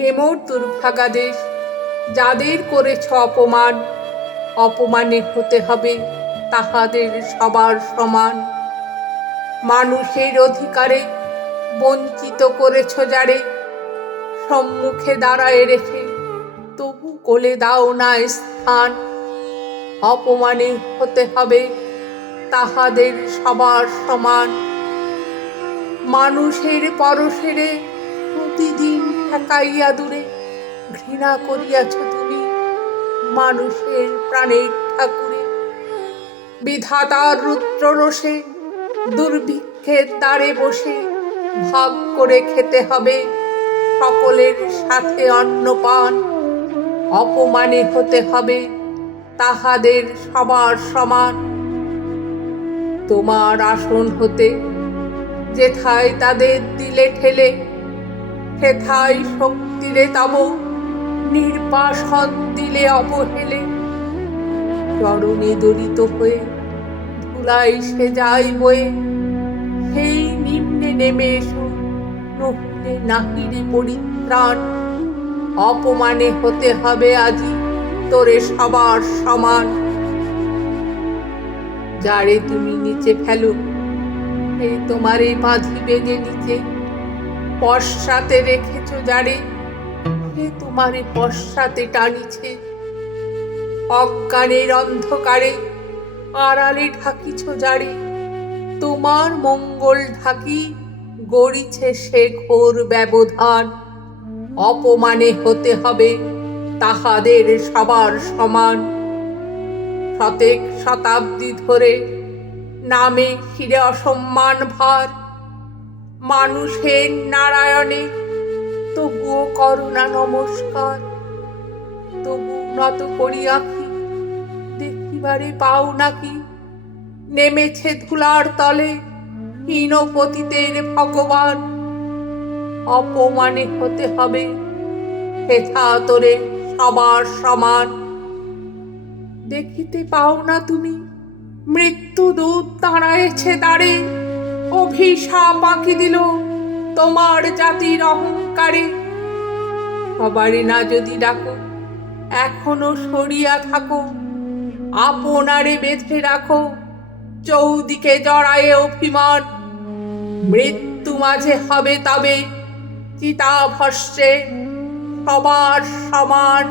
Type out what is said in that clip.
হেমোর দুর্ভাগা দেশ, যাদের করেছ অপমান, অপমানে হতে হবে তাহাদের সবার সমান। মানুষের অধিকারে বঞ্চিত করেছ যারে, সম্মুখে দাঁড়ায় রেখে তবু কোলে দাও না স্থান। অপমানে হতে হবে তাহাদের সবার সমান। মানুষের পরশেরে প্রতিদিন ঠেকাইয়া দূরে, ঘৃণা করিয়াছ তুমি মানুষের প্রাণের ঠাকুরে। বিধাতার রুদ্ররোষে দুর্ভিক্ষের দ্বারে বসে, ভাগ করে খেতে হবে সকলের সাথে অন্নপান। অপমানে হতে হবে তাহাদের সবার সমান। তোমার আসন হতে যেথায় তাদের দিলে ঠেলে, সেথায় শক্তিরে তব নির্বাসন দিলে অবহেলে। চরণে দলিত হয়ে ধুলাই সে যায় বয়ে, সেই নিম্নে নেমে এসো নহিলে নাহিরে পরিত্রাণ। অপমানে হতে হবে আজি তোরে সবার সমান। যারে তুমি নিচে ফেলো এই তোমারে বাঁধিবে যে নিচে, পশ্চাতে রেখেছ যারে সে তোমারে পশ্চাতে টানিছে। অজ্ঞানের অন্ধকারে আড়ালে ঢাকিছ যারে, তোমার মঙ্গল ঢাকি গড়িছে সে ঘোর ব্যবধান। অপমানে হতে হবে তাহাদের সবার সমান। শতেক শতাব্দী ধরে নামে ফিরে অসম্মান ভার, মানুষের নারায়ণে তবুও করুণা নমস্কার। তবু নত করি আঁখি দেখিবারে পাও নাকি, নেমেছে ধুলার তলে হীন পতিতের ভগবান। অপমানে হতে হবে সেথা তোরে সবার সমান। দেখিতে পাও না তুমি মৃত্যু দূত দাঁড়ায়েছে দ্বারে, অভিশাপ আঁকি দিল তোমার জাতির অহংকারে। সবারে না যদি ডাকো এখনো সরিয়া থাকো, আপনারে বেঁধে রাখো চৌদিকে জড়ায়ে অভিমান। মৃত্যু মাঝে হবে তবে চিতাভস্যে সবার সমান।